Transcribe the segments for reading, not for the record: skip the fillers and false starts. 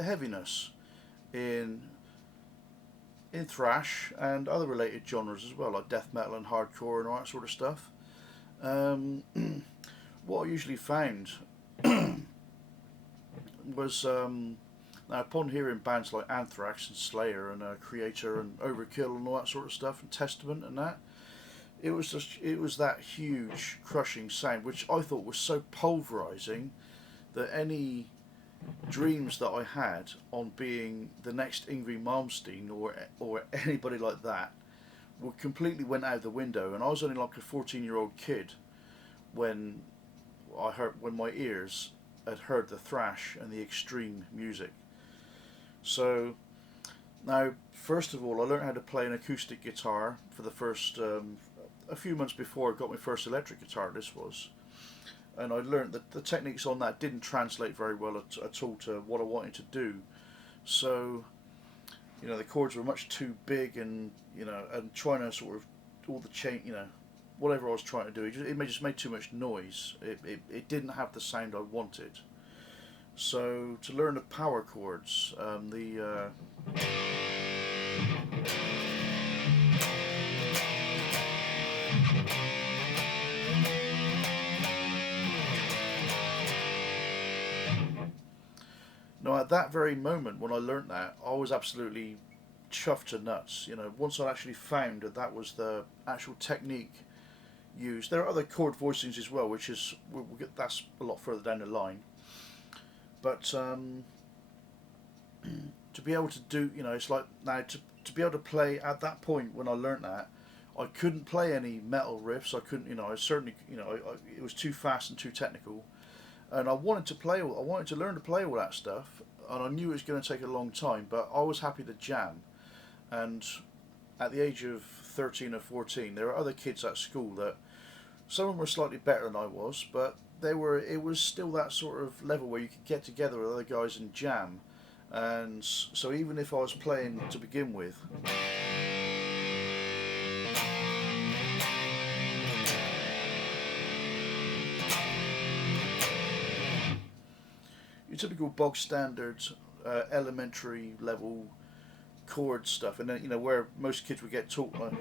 the heaviness in thrash and other related genres as well, like death metal and hardcore and all that sort of stuff. Um, what I usually found was now upon hearing bands like Anthrax and Slayer and Creator and Overkill and all that sort of stuff and Testament and that, it was that huge crushing sound which I thought was so pulverizing that any dreams that I had on being the next Yngwie Malmsteen or anybody like that were completely went out the window. And I was only like a 14-year-old kid when when my ears had heard the thrash and the extreme music. So now, first of all, I learned how to play an acoustic guitar for the first a few months before I got my first electric guitar. This was, and I learned that the techniques on that didn't translate very well at all to what I wanted to do. So, the chords were much too big, and and trying to sort of all the chain, whatever I was trying to do, it just made too much noise. It didn't have the sound I wanted. So to learn the power chords, now at that very moment when I learnt that, I was absolutely chuffed to nuts. Once I actually found that that was the actual technique used. There are other chord voicings as well, which is that's a lot further down the line. But to be able to do, it's like now to be able to play at that point when I learnt that, I couldn't play any metal riffs. I couldn't, I certainly, it was too fast and too technical, and I wanted to learn to play all that stuff, and I knew it was going to take a long time. But I was happy to jam, and at the age of 13 or 14, there were other kids at school that some of them were slightly better than I was, but it was still that sort of level where you could get together with other guys and jam. And so even if I was playing to begin with, your typical bog standard elementary level chord stuff, and then where most kids would get taught like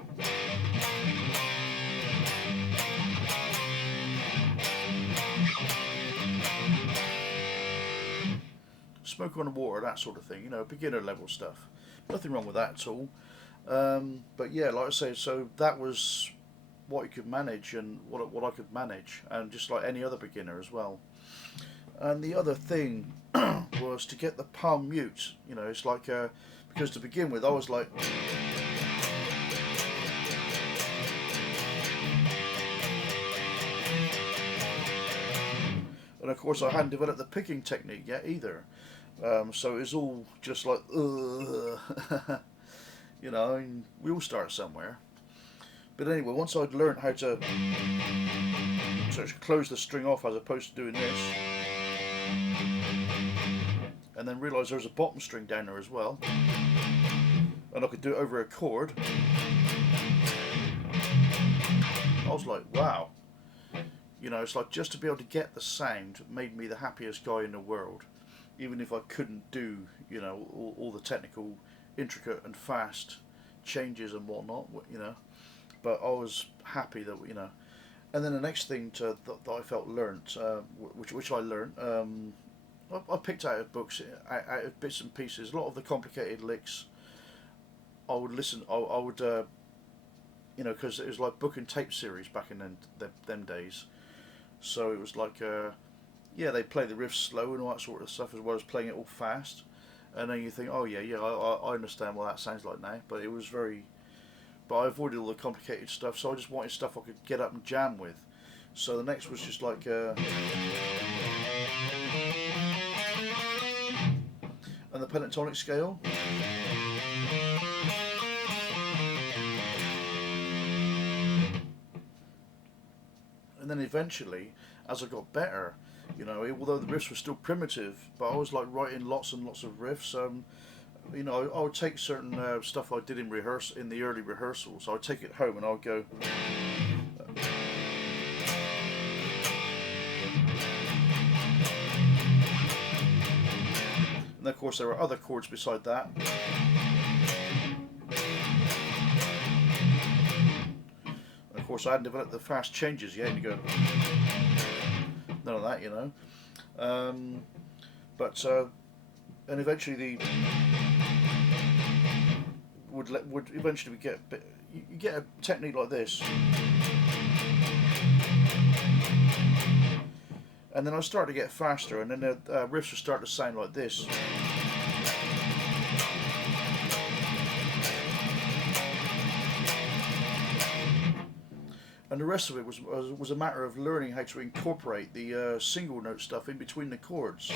Smoke on the Water, that sort of thing, beginner level stuff. Nothing wrong with that at all. But yeah, like I say, so that was what you could manage and what I could manage, and just like any other beginner as well. And the other thing was to get the palm mute. It's like because to begin with, I was like. And of course, I hadn't developed the picking technique yet either. So it was all just like, and we all start somewhere. But anyway, once I'd learned how to close the string off as opposed to doing this, and then realised there was a bottom string down there as well, and I could do it over a chord, I was like, wow. It's like just to be able to get the sound made me the happiest guy in the world, even if I couldn't do, all the technical, intricate and fast changes and whatnot, But I was happy that, And then the next thing that I felt learnt, which I learnt, I picked out of books, out of bits and pieces. A lot of the complicated licks, I would listen. I would, because it was like book and tape series back in them days. So it was like, they play the riffs slow and all that sort of stuff, as well as playing it all fast. And then you think, oh yeah, I understand what that sounds like now. But it was but I avoided all the complicated stuff, so I just wanted stuff I could get up and jam with. So the next was just like, and the pentatonic scale. And then eventually, as I got better, although the riffs were still primitive, but I was like writing lots and lots of riffs. I would take certain stuff I did in the early rehearsals. I would take it home and I would go. And of course there were other chords beside that. And of course I hadn't developed the fast changes yet. You go, none of that, you know. And eventually would eventually get a bit, you get a technique like this, and then I started to get faster, and then the riffs would start to sound like this. And the rest of it was a matter of learning how to incorporate the single note stuff in between the chords.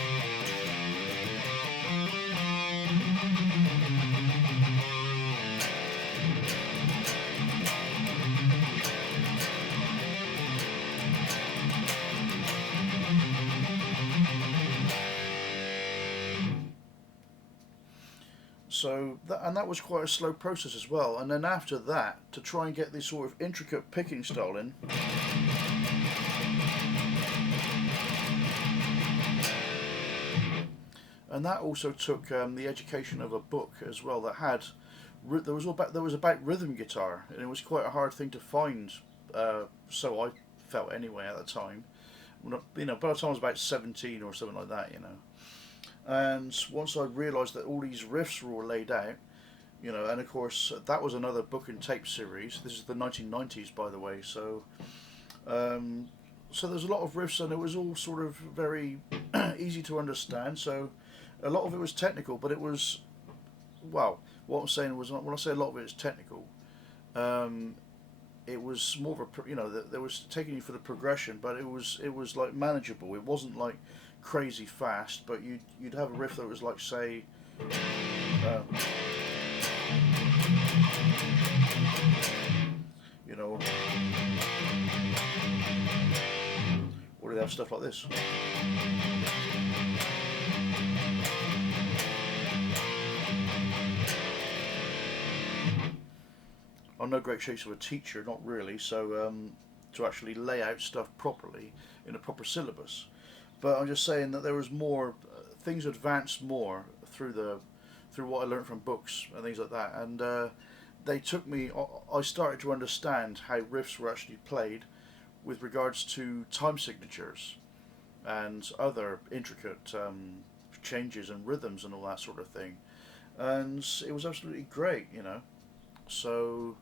So that was quite a slow process as well. And then after that, to try and get this sort of intricate picking style in, and that also took the education of a book as well that had there was about rhythm guitar, and it was quite a hard thing to find. So I felt anyway at the time. You know, by the time I was about 17 or something like that, you know. And once I realised that all these riffs were all laid out, you know, and of course that was another book and tape series. This is the 1990s, by the way. So, so there's a lot of riffs, and it was all sort of very easy to understand. So, a lot of it was technical, but it was, well, what I'm saying was, when I say a lot of it is technical, it was more of a, you know, there was taking you for the progression, but it was like manageable. It wasn't like crazy fast, but you'd have a riff that was like, say, you know, or they'd have stuff like this. I'm no great shakes of a teacher, not really, so to actually lay out stuff properly in a proper syllabus. But I'm just saying that there was more, things advanced more through what I learned from books and things like that, and they took me. I started to understand how riffs were actually played, with regards to time signatures, and other intricate changes and rhythms and all that sort of thing, and it was absolutely great, you know. So,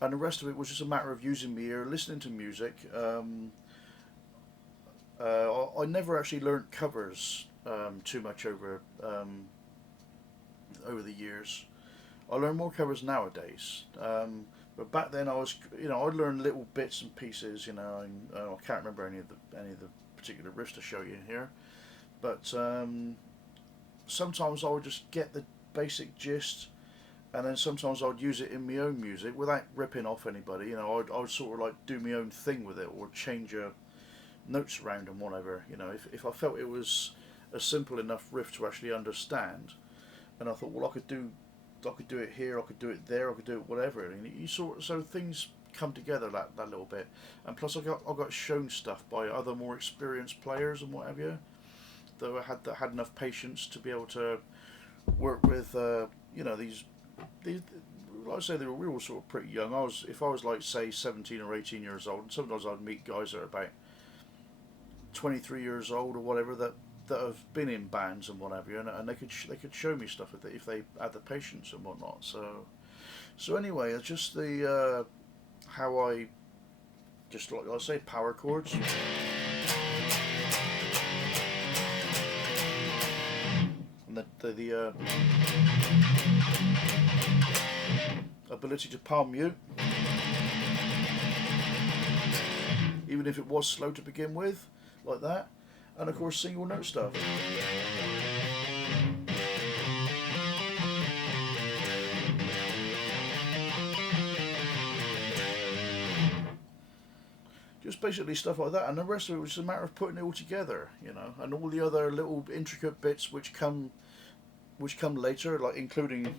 and the rest of it was just a matter of using my ear, listening to music. I never actually learnt covers too much over the years. I learn more covers nowadays, but back then I was, you know, I'd learn little bits and pieces, you know, and I can't remember any of the particular riffs to show you here, but sometimes I would just get the basic gist, and then sometimes I'd use it in my own music without ripping off anybody. You know, I'd sort of like do my own thing with it, or change notes around and whatever. You know, if I felt it was a simple enough riff to actually understand, and I thought, well, I could do it here, I could do it there, I could do it whatever. And you so things come together that little bit. And plus, I got shown stuff by other more experienced players and what have you, that had enough patience to be able to work with, you know, these, like I say, we were all sort of pretty young. If I was like, say, 17 or 18 years old, and sometimes I'd meet guys that are about 23 years old or whatever, that have been in bands and whatever, and they could show me stuff if they had the patience and whatnot. So anyway, it's just the how I just, like I say, power chords. And the ability to palm mute, even if it was slow to begin with, like that, and of course single note stuff. Just basically stuff like that, and the rest of it was just a matter of putting it all together, you know, and all the other little intricate bits which come later, like including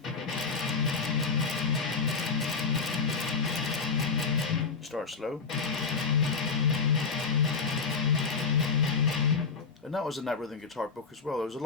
start slow. And that was in that rhythm guitar book as well. There was a lot